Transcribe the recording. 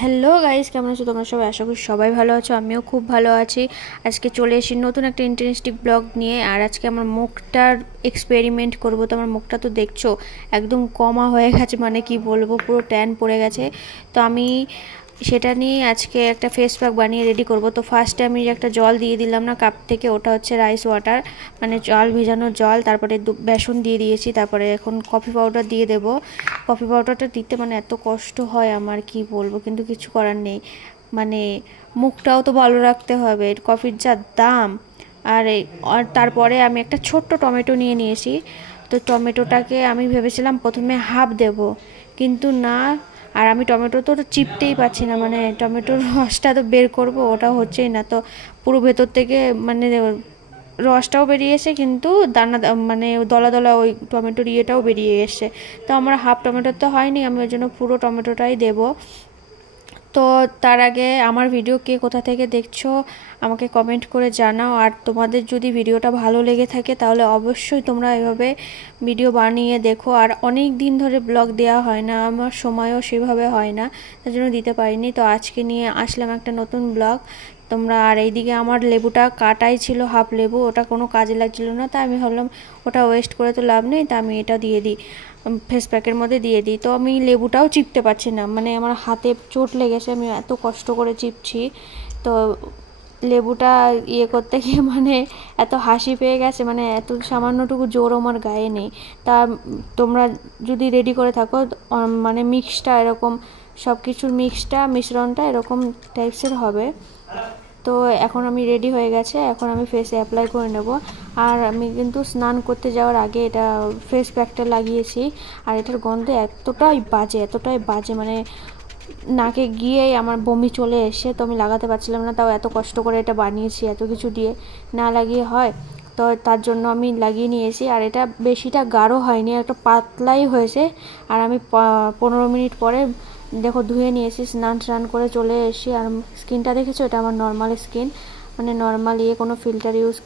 Hello guys, কেমন আছো তোমরা সবাই? আশা করি সবাই ভালো আছো, আমিও খুব ভালো আছি। আজকে চলে এসেছি নতুন একটা ইন্টারেস্টিং ব্লগ নিয়ে। আর আজকে আমার মুখটার এক্সপেরিমেন্ট করব। তো আমার মুখটা তো দেখছো একদম কমা হয়ে গেছে, মানে কি বলবো, পুরো ট্যান পড়ে গেছে। তো আমি সেটা নিয়ে আজকে একটা ফেস প্যাক বানিয়ে রেডি করব। তো ফার্স্টে আমি একটা জল দিয়ে দিলাম না কাপ থেকে, ওটা হচ্ছে রাইস ওয়াটার, মানে জল ভিজানো জল। তারপরে বেসন দিয়ে দিয়েছি, তারপরে এখন কফি পাউডার দিয়ে দেব। কফি পাউডারটা দিতে মানে এত কষ্ট হয় আমার, কি বলবো, কিন্তু কিছু করার নেই। মানে মুখটাও তো ভালো রাখতে হবে, কফির যা দাম। আর তারপরে আমি একটা ছোট্ট টমেটো নিয়ে নিয়েছি। তো টমেটোটাকে আমি ভেবেছিলাম প্রথমে হাফ দেব, কিন্তু না। আর আমি টমেটো তো চিপতেই পাচ্ছি না, মানে টমেটোর রসটা তো বের করব, ওটা হচ্ছেই না। তো পুরো ভেতর থেকে মানে রসটাও বেরিয়ে এসে, কিন্তু দানা মানে দলা দলা ওই টমেটোর ইয়েটাও বেরিয়ে এসছে। তো আমার হাফ টমেটোর তো হয়নি, আমি ওই জন্য পুরো টমেটোটাই দেবো। তো তার আগে আমার ভিডিও কে কোথা থেকে দেখছো আমাকে কমেন্ট করে জানাও। আর তোমাদের যদি ভিডিওটা ভালো লেগে থাকে তাহলে অবশ্যই তোমরা এভাবে ভিডিও বানিয়ে দেখো। আর অনেক দিন ধরে ব্লগ দেওয়া হয় না, আমার সময়ও সেভাবে হয় না, তার জন্য দিতে পারিনি। তো আজকে নিয়ে আসলাম একটা নতুন ব্লগ তোমরা। আর এইদিকে আমার লেবুটা কাটাই ছিল, হাফ লেবু, ওটা কোনো কাজে লাগছিল না, তাই আমি ভাবলাম ওটা ওয়েস্ট করে তো লাভ নেই, তা আমি এটা দিয়ে দিই, ফেস প্যাকের মধ্যে দিয়ে দিই। তো আমি লেবুটাও চিপতে পারছি না, মানে আমার হাতে চোট লেগেছে, আমি এত কষ্ট করে চিপছি। তো লেবুটা ইয়ে করতে গিয়ে মানে এত হাসি পেয়ে গেছে, মানে এত সামান্যটুকু জোর আমার গায়ে নেই। তা তোমরা যদি রেডি করে থাকো, মানে মিক্সটা এরকম, সব কিছুর মিশ্রণটা এরকম টাইপসের হবে। তো এখন আমি রেডি হয়ে গেছে, এখন আমি ফেসে অ্যাপ্লাই করে নেব। আর আমি কিন্তু স্নান করতে যাওয়ার আগে এটা ফেস প্যাকটা লাগিয়েছি। আর এটার গন্ধ এতটাই বাজে, মানে নাকে গিয়েই আমার বমি চলে এসে, তো আমি লাগাতে পারছিলাম না। তাও এত কষ্ট করে এটা বানিয়েছি, এত কিছু দিয়ে না লাগিয়ে হয়, তো তার জন্য আমি লাগিয়ে নিয়েছি। আর এটা বেশিটা গাঢ় হয়নি, একটা পাতলাই হয়েছে। আর আমি 15 মিনিট পরে দেখো ধুয়ে নিয়েছি, স্নান করে চলে এসেছি। আর স্কিনটা দেখেছো, এটা আমার নর্মাল স্কিন, মানে নর্মাল কোনো ফিল্টার ইউজ